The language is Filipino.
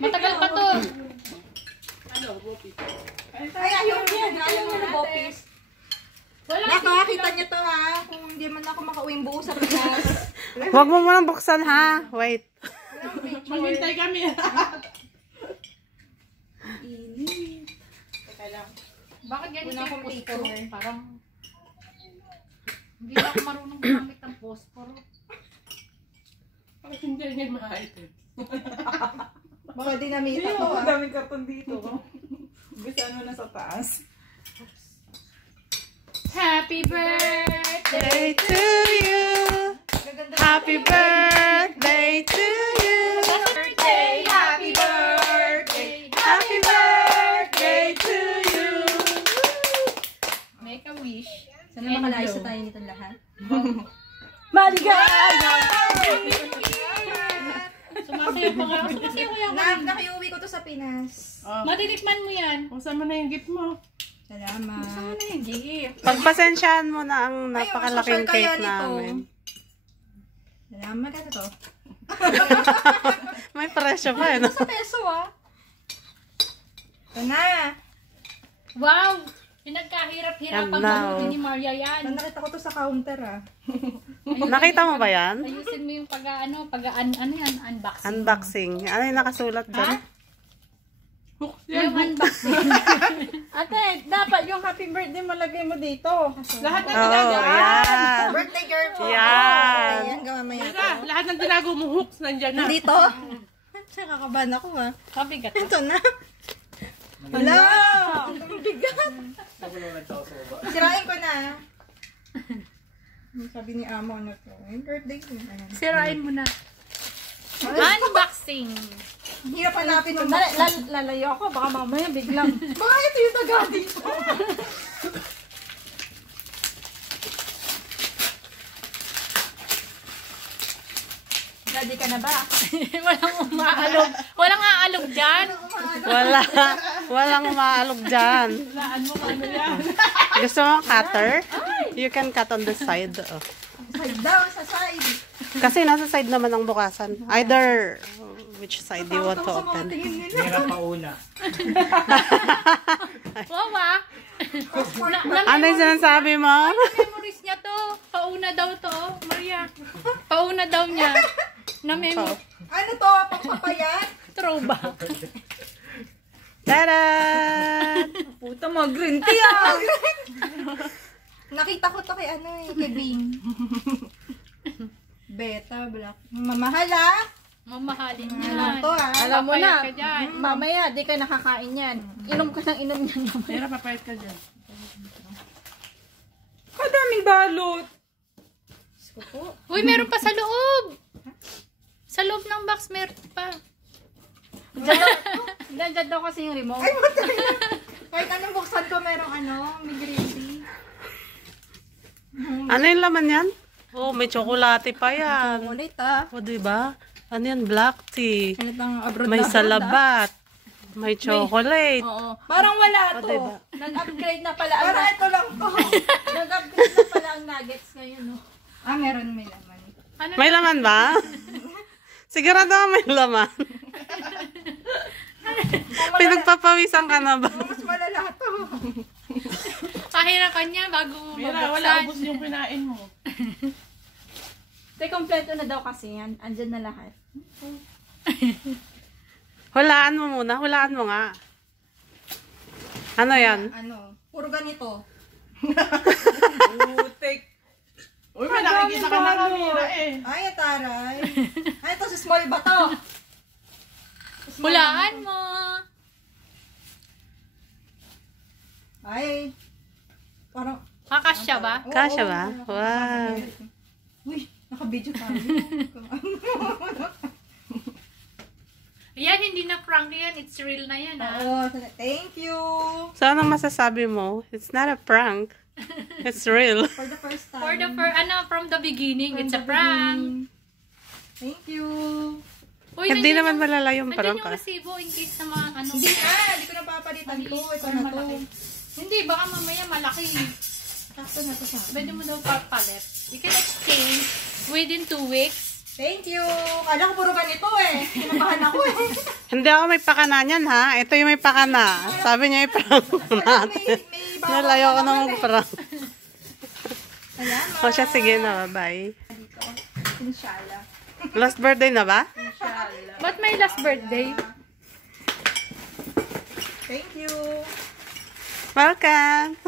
Matagal pa to. Ano, Bopis? Ay, ayaw yan. Ayaw mo na Bopis. Nakakita niyo to ha. Kung hindi man ako makauwing buo sa Pinas. Huwag mo munang buksan ha. Wait. Maghintay kami. Init. Teka lang. Bakit ganito Wala akong yung posporo? picture. Parang hindi ako marunong gumamit ng posporo. Bakit hindi niya ma-item? Baka dinamita Hindi to mo ha. daming karton dito. Gusto mo na sa taas. Happy birthday! Day to you. Gaganda Happy birthday to you. Birthday! Happy birthday! Happy birthday to you. Make a wish. Sana makalayas na tayo nitong lahat. Maligaya. Sumasayaw pa nga. Sumasayaw ko yan. Nakiuwi ko to sa Pinas. Oh. Matitikman mo yan. Kung saan mo na yung gift mo? Salamat. Ano na yung gift? Pagpasensyahan mo na ang Ay, napakalaking social kaya cake nito. namin. Salamat. Ano to? May presyo pa eh. No? Sa peso ah. Ito na. Wow! Pinagkahirap-hirapan Hello. mo ni Maria yan. Nakita ko to sa counter ah. Nakita mo ba yan? Ayusin mo yung ano yan, unboxing. Unboxing. Ano yung nakasulat dyan? Yung unboxing. Ate, dapat yung happy birthday mo lagay mo dito. Lahat ng Oh, tinago. yan. Birthday girl po. Yan. Ayan, gawa maya Teka, lahat ng tinago mo hooks nandyan na. Dito. Siya kakabahan ako ha. Kabigat. Ito na. Wala. Ang bigat. Sirain ko na. Sabi ni Amo ano to. Yung birthday ko. Ayan. Sirain mo na. Unboxing. Hirap hanapin yung Lalayo ako, baka mamaya biglang. Baka ito yung taga dito. Ready ka na ba? Walang umaalog. Walang aalog dyan. Walang maalog dyan. Laan mo ano yan. Gusto mo cutter? You can cut on the side. Oh. Side daw, sa side. Kasi nasa side naman ang bukasan. Either which side you want to Sa mga open. tingin nila. Hirap pa una. Wow ah. Ano yung sinasabi mo? Memories niya to. Pauna daw to. Maria. Pauna daw niya. Na memo. Ano to? Pangpapayat? Throwback. Tada! Puta mo, green tea ah. Nakita ko to kay ano eh, kay Bing. Beta, black. Mamahal ah. Mamahalin Ano niya. to ah. Alam mo na, Papayat ka dyan. mamaya di ka nakakain yan. Inom ka ng inom yan. Tira, papayat ka dyan. Kadaming balot. Uy, meron pa sa loob. Sa loob ng box, meron pa. Diyan daw kasi yung remote. Ay, matay na. Kahit anong buksan ko, merong ano, may green tea. Ano yung laman yan? Oh, may tsokolate pa yan. Ulit ah. O, diba? Ano yan? Black tea. Halatang abroad May na salabat. May chocolate. Oo. Parang wala O, to. diba? Nag-upgrade na pala ang Parang ito lang to. nag-upgrade na pala ang nuggets ngayon, no? Ah, meron may laman. Ano? May laman ba? Sigurado may laman. Pinagpapawisan ka na ba? Mas malala to. Kahirapan niya bago mo Mira, wala mabuksan. ubos yung kinain mo. Te, kompleto na daw kasi yan. Andyan na lahat. Hulaan mo muna. Hulaan mo nga. Ano yan? Ano? Puro ganito. Putik. Uy, may nakikita ka na kamera eh. Ay, taray. Ay, ito si small ba to? Hulaan mo. Ay. Parang... Kakasya ba? Oo, Kasya ba? oo, Wow. Uy, naka-video tayo. Yan, hindi na prank yan. It's real na yan, ah. Oo, thank you. So, anong masasabi mo? It's not a prank. It's real. For the first time. From the beginning, it's a prank. Thank you. Uy, Hindi nandiyan naman yung- malala yung nandiyan prank yung ah. resibo in case na mga ano. Hindi ko na papalitan to. Ito na to. Hindi, baka mamaya malaki. Sakto na to sa akin. Pwede mo daw papalit. You can exchange within 2 weeks. Thank you. Kala ko puro ganito eh. Kinabahan ako eh. Hindi ako may pakana niyan, ha? Ito yung may pakana. Sabi niya yung prank ko natin. May Nalayo ko na mag-prank. Ayan, O siya, sige na. Bye. Inshallah. Last birthday na ba? Ba't may last birthday? Thank you. Welcome!